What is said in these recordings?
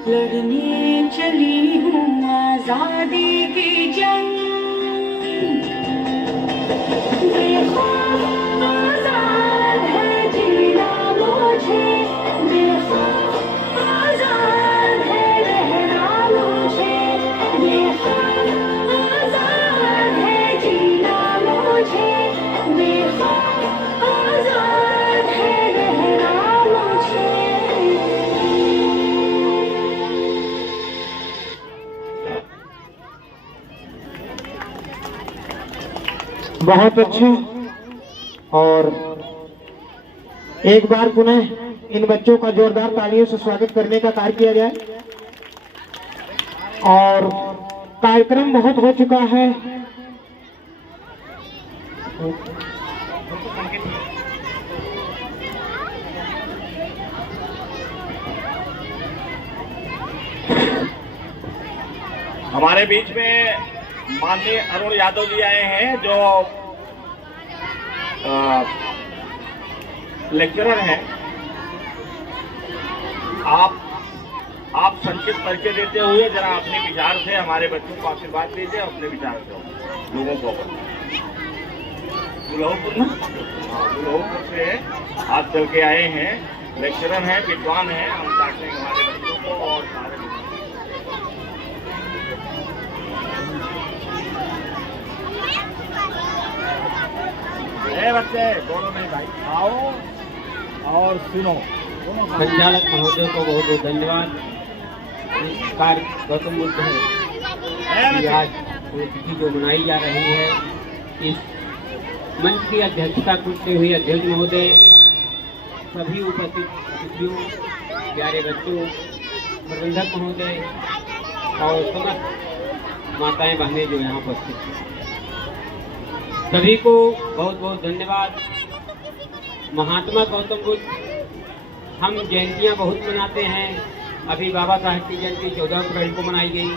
लड़ने चली हूँ आजादी की जंग। बेखौफ आजाद है जीना मुझे, बेखौफ आजाद है रहना मुझे, बेखौफ आजाद है जीना मुझे, बेखौफ आजाद है रहना मुझे। बहुत अच्छे। और एक बार पुनः इन बच्चों का जोरदार तालियों से स्वागत करने का कार्य किया जाए। और कार्यक्रम बहुत हो चुका है। हमारे बीच में माननीय अरुण यादव जी आए हैं, जो लेक्चरर हैं। आप संक्षिप्त परिचय देते हुए जरा अपने विचार से हमारे बच्चों को आशीर्वाद दीजिए, अपने विचार से लोगों को। दुल्होपुर से आप चल के आए हैं, लेक्चरर हैं, विद्वान हैं। हम चाहते हैं हमारे बच्चों को और सारे बच्चे दोनों में भाई आओ और सुनो। संचालक महोदय को बहुत बहुत धन्यवाद। इस कार्य गौतम बुद्ध है कि आज तिथि जो मनाई जा रही है, इस मंच की अध्यक्षता करते हुए अध्यक्ष महोदय, सभी उपस्थित अतिथियों, प्यारे बच्चों, प्रबंधक महोदय और समस्त माताएं बहनें जो यहाँ उपस्थित हैं, सभी को बहुत बहुत धन्यवाद। महात्मा गौतम बुद्ध, हम जयंतियाँ बहुत मनाते हैं। अभी बाबा साहब की जयंती 14 अप्रैल को मनाई गई,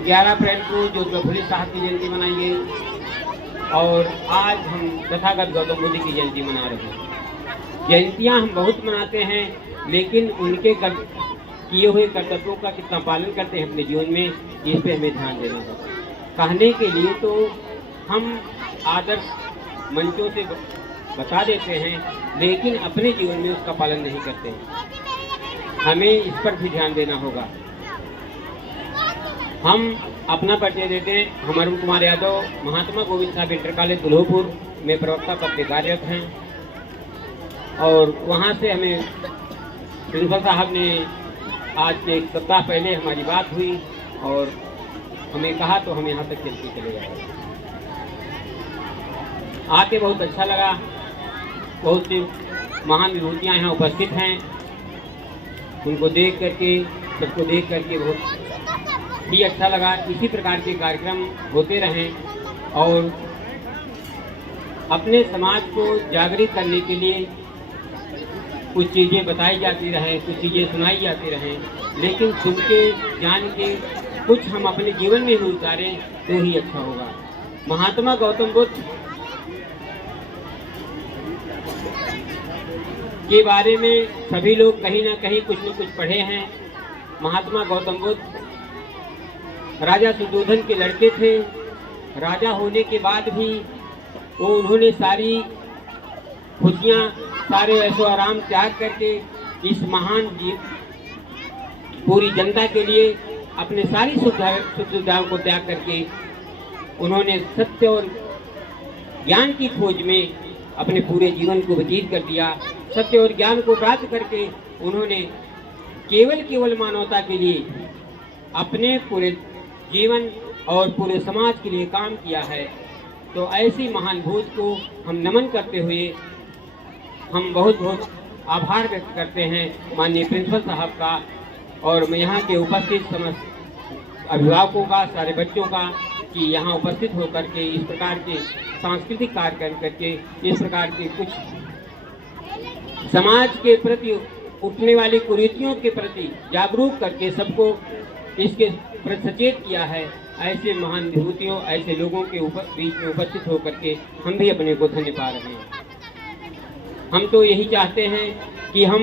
11 अप्रैल को ज्योतिबा फुले साहब की जयंती मनाई गई और आज हम तथागत गौतम बुद्ध की जयंती मना रहे हैं। जयंतियाँ हम बहुत मनाते हैं, लेकिन उनके किए हुए कर्तव्यों का कितना पालन करते हैं अपने जीवन में, इस पे हमें ध्यान देना होगा। कहने के लिए तो हम आदर्श मंचों से बता देते हैं, लेकिन अपने जीवन में उसका पालन नहीं करते हैं। हमें इस पर भी ध्यान देना होगा। हम अपना परिचय देते हैं। हम अरुण कुमार यादव, महात्मा गोविंद साहब इंटर कॉलेज दुल्होपुर में प्रवक्ता पद पे कार्यरत हैं। और वहाँ से हमें प्रिंसिपल साहब ने आज से एक सप्ताह पहले हमारी बात हुई और हमें कहा तो हम यहाँ तक चलते चले गए। आके बहुत अच्छा लगा। बहुत सी महान विभूतियाँ यहाँ उपस्थित हैं, उनको देख करके, सबको देख करके बहुत ही अच्छा लगा। इसी प्रकार के कार्यक्रम होते रहें और अपने समाज को जागृत करने के लिए कुछ चीज़ें बताई जाती रहें, कुछ चीज़ें सुनाई जाती रहें, लेकिन सुन के जान के कुछ हम अपने जीवन में भी उतारें तो ही अच्छा होगा। महात्मा गौतम बुद्ध के बारे में सभी लोग कहीं ना कहीं कुछ न कुछ पढ़े हैं। महात्मा गौतम बुद्ध राजा सुद्धोधन के लड़के थे। राजा होने के बाद भी उन्होंने सारी खुशियाँ, सारे ऐशो आराम त्याग करके इस महान पूरी जनता के लिए अपने सारी सुविधाओं को त्याग करके उन्होंने सत्य और ज्ञान की खोज में अपने पूरे जीवन को व्यतीत कर दिया। सत्य और ज्ञान को प्राप्त करके उन्होंने केवल मानवता के लिए अपने पूरे जीवन और पूरे समाज के लिए काम किया है। तो ऐसी महान भूत को हम नमन करते हुए हम बहुत बहुत आभार व्यक्त करते हैं माननीय प्रिंसिपल साहब का और मैं यहाँ के उपस्थित समस्त अभिभावकों का, सारे बच्चों का, कि यहाँ उपस्थित होकर के इस प्रकार के सांस्कृतिक कार्यक्रम करके इस प्रकार के कुछ समाज के प्रति उठने वाली कुरीतियों के प्रति जागरूक करके सबको इसके प्रति सचेत किया है। ऐसे महान विभूतियों, ऐसे लोगों के बीच में उपस्थित होकर के हम भी अपने को धन्य पा रहे हैं। हम तो यही चाहते हैं कि हम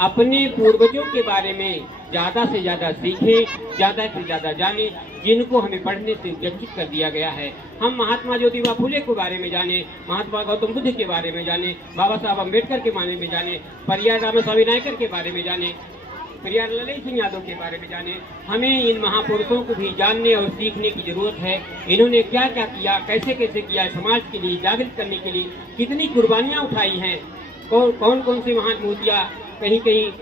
अपने पूर्वजों के बारे में ज़्यादा से ज़्यादा सीखें, ज़्यादा से ज़्यादा जानें, जिनको हमें पढ़ने से व्यथित कर दिया गया है। हम महात्मा ज्योतिबा फुले के बारे में जानें, महात्मा गौतम बुद्ध के बारे में जानें, बाबा साहब अम्बेडकर के बारे में जानें, परियार रामास्वामी नायकर के बारे में जानें, परियार ललित सिंह यादव के बारे में जानें। हमें इन महापुरुषों को भी जानने और सीखने की जरूरत है। इन्होंने क्या क्या किया, कैसे कैसे किया, समाज के लिए जागृत करने के लिए कितनी कुर्बानियाँ उठाई हैं, कौन कौन सी महान मूर्तियाँ कहीं कहीं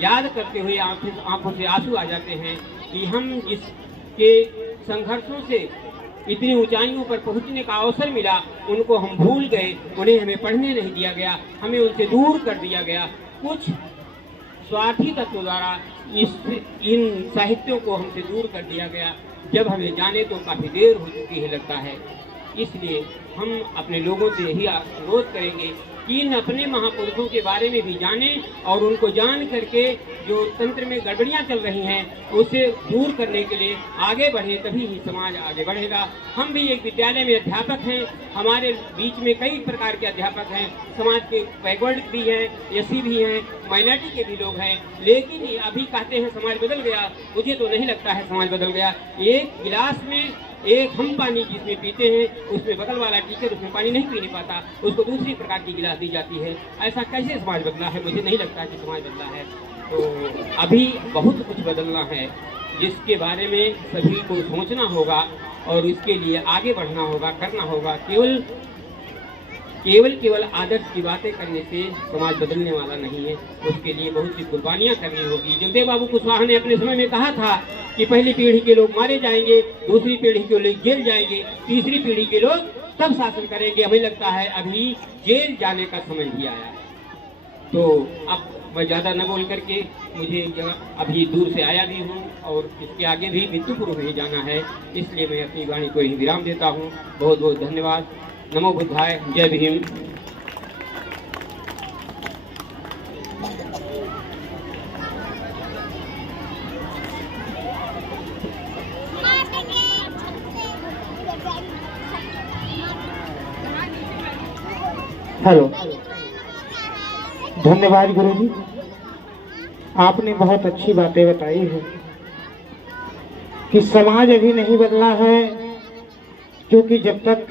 याद करते हुए आंखों से आंसू आ जाते हैं कि हम जिसके संघर्षों से इतनी ऊंचाइयों पर पहुंचने का अवसर मिला, उनको हम भूल गए, उन्हें हमें पढ़ने नहीं दिया गया, हमें उनसे दूर कर दिया गया। कुछ स्वार्थी तत्वों द्वारा इन साहित्यों को हमसे दूर कर दिया गया। जब हमें जाने तो काफ़ी देर हो चुकी है लगता है। इसलिए हम अपने लोगों से यही अनुरोध करेंगे कि इन अपने महापुरुषों के बारे में भी जानें और उनको जान करके जो तंत्र में गड़बड़ियां चल रही हैं उसे दूर करने के लिए आगे बढ़े, तभी ही समाज आगे बढ़ेगा। हम भी एक विद्यालय में अध्यापक हैं, हमारे बीच में कई प्रकार के अध्यापक हैं, समाज के बैकवर्ड भी हैं, एससी भी हैं, माइनॉरिटी के भी लोग हैं, लेकिन अभी कहते हैं समाज बदल गया। मुझे तो नहीं लगता है समाज बदल गया। एक गिलास में एक हम पानी जिसमें पीते हैं, उसमें बगल वाला टीचर उसमें पानी नहीं पी नहीं पाता, उसको दूसरी प्रकार की गिलास दी जाती है। ऐसा कैसे समाज बदला है? मुझे नहीं लगता कि समाज बदला है। तो अभी बहुत कुछ बदलना है, जिसके बारे में सभी को सोचना होगा और इसके लिए आगे बढ़ना होगा, करना होगा। केवल आदर्श की बातें करने से समाज बदलने वाला नहीं है, उसके लिए बहुत सी कुर्बानियां करनी होगी। जगदेव बाबू कुशवाहा ने अपने समय में कहा था कि पहली पीढ़ी के लोग मारे जाएंगे, दूसरी पीढ़ी के लोग जेल जाएंगे, तीसरी पीढ़ी के लोग तब शासन करेंगे। हमें लगता है अभी जेल जाने का समय भी आया है। तो अब मैं ज़्यादा न बोल करके, मुझे अभी दूर से आया भी हूँ और इसके आगे भी मृत्युपुर में जाना है, इसलिए मैं अपनी वाणी को ही विराम देता हूँ। बहुत बहुत धन्यवाद। नमो बुद्धाय, जय भीम। हेलो, धन्यवाद गुरुजी, आपने बहुत अच्छी बातें बताई है कि समाज अभी नहीं बदला है, क्योंकि जब तक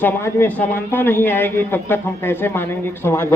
समाज में समानता नहीं आएगी तब तक हम कैसे मानेंगे कि समाज